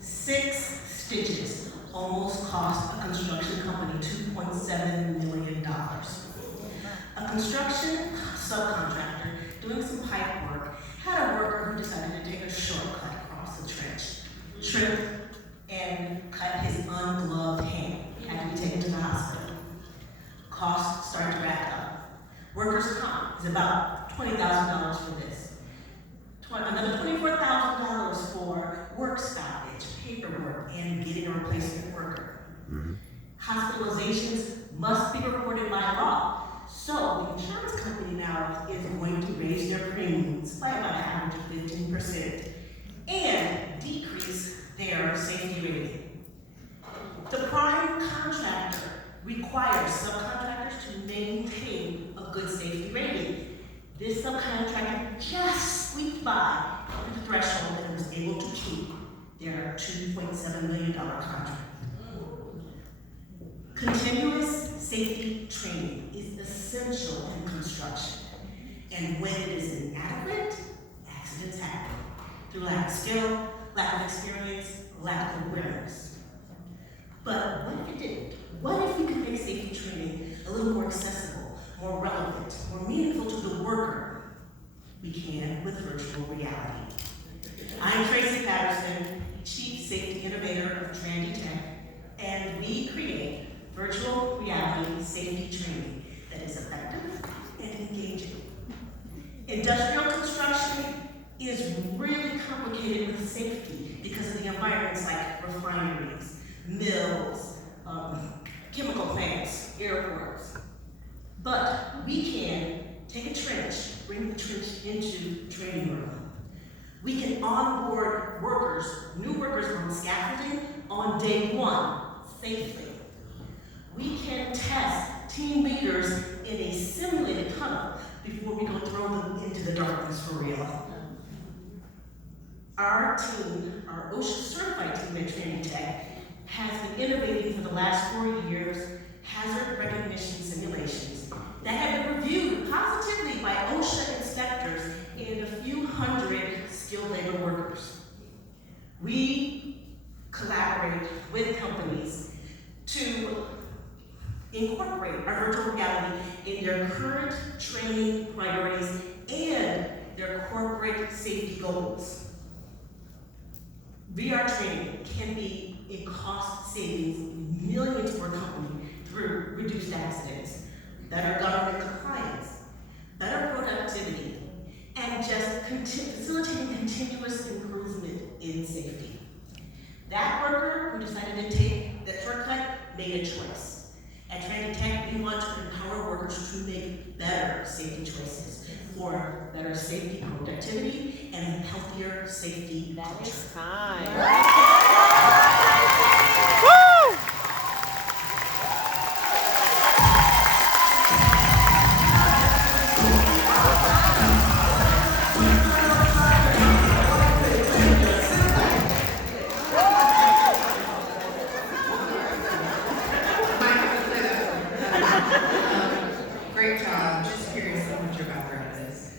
Six stitches almost cost a construction company $2.7 million. A construction subcontractor doing some pipe work had a worker who decided to take a shortcut across the trench, tripped, and cut his ungloved hand. Had to be taken to the hospital. Costs started to rack up. Workers' comp is about $20,000 for this. Another $24,000 for work stoppage, paperwork, and getting a replacement worker. Hospitalizations must be reported by law. So the insurance company now is going to raise their premiums by about average of 15% and decrease their safety rating. The prime contractor requires subcontractors to maintain a good safety rating. This subcontractor just squeaked by the threshold and was able to keep their $2.7 million contract. Continuous safety training is essential in construction, and when it is inadequate, accidents happen through lack of skill, lack of experience, lack of awareness. But what if it didn't? What if we could make safety training a little more accessible, more relevant, more meaningful to the worker? We can with virtual reality. I'm Tracy Patterson, Chief Safety Innovator of Trinity Tech, and we create virtual reality safety training that is effective and engaging. Industrial construction is really complicated with safety because of the environments like refineries, mills, chemical plants, airports. But we can take a trench, bring the trench into the training room. We can onboard workers, new workers on scaffolding on day one, safely. We can test team leaders in a simulated tunnel before we go throw them into the darkness for real. Our team, our OSHA certified team at Trinity Tech, has been innovating for the last 4 years hazard recognition simulations that have been reviewed positively by OSHA inspectors and a few hundred skilled labor workers. We collaborate with companies to incorporate our virtual reality in their current training priorities and their corporate safety goals. VR training can be a cost savings millions for a company through reduced accidents, better government compliance, better productivity, and just facilitating continuous improvement in safety. That worker who decided to take that shortcut made a choice. At Trinity Tech, we want to empower workers to make better safety choices for better safety productivity and a healthier safety culture. That is time. Woo! Great job. Just curious what your background is.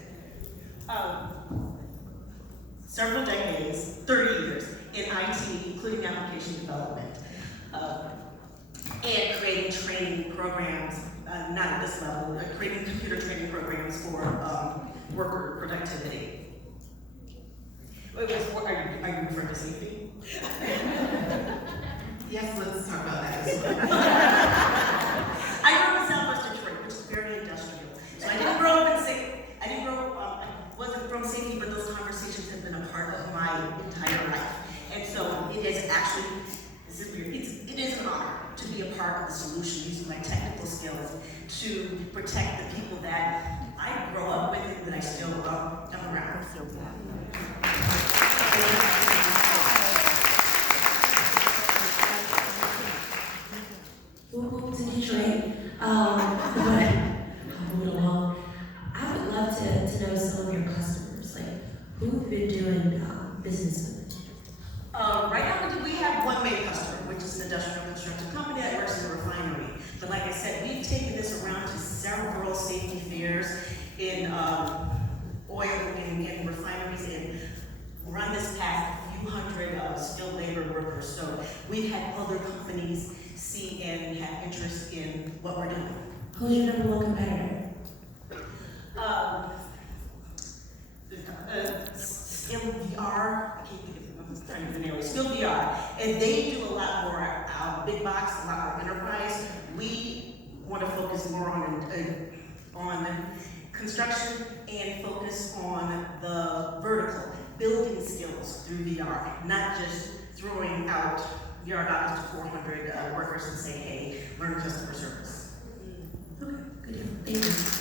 Several decades, 30 years in IT, including application development, and creating training programs, not at this level, creating computer training programs for worker productivity. Are you referring to safety? Yes, let's talk about that as well. I grew up in Southwest Detroit, which is very industrial. So I didn't grow up in safety. I wasn't from safety, but those conversations have been a part of my entire life. And so it is actually, it is an honor to be a part of the solution using my technical skills to protect the people that I grow up with and that I still am around. Welcome to Detroit. But I'll move along. I would love to know some of your customers, like who have been doing business with? Right now we have one main customer, which is an industrial construction company that works in a refinery. But like I said, we've taken this around to several safety fairs in oil and run this past a few hundred skilled labor workers. So we've had other companies see and have interest in what we're doing. Who's your number one competitor? Skill VR, I can't think of it, I'm trying to remember, Skill VR, and they do a lot more big box, a lot more enterprise. We want to focus more on construction and focus on the vertical, building skills through VR, not just throwing out VR dollars to 400 workers and say, hey, learn customer service. Okay, good deal. Thank you.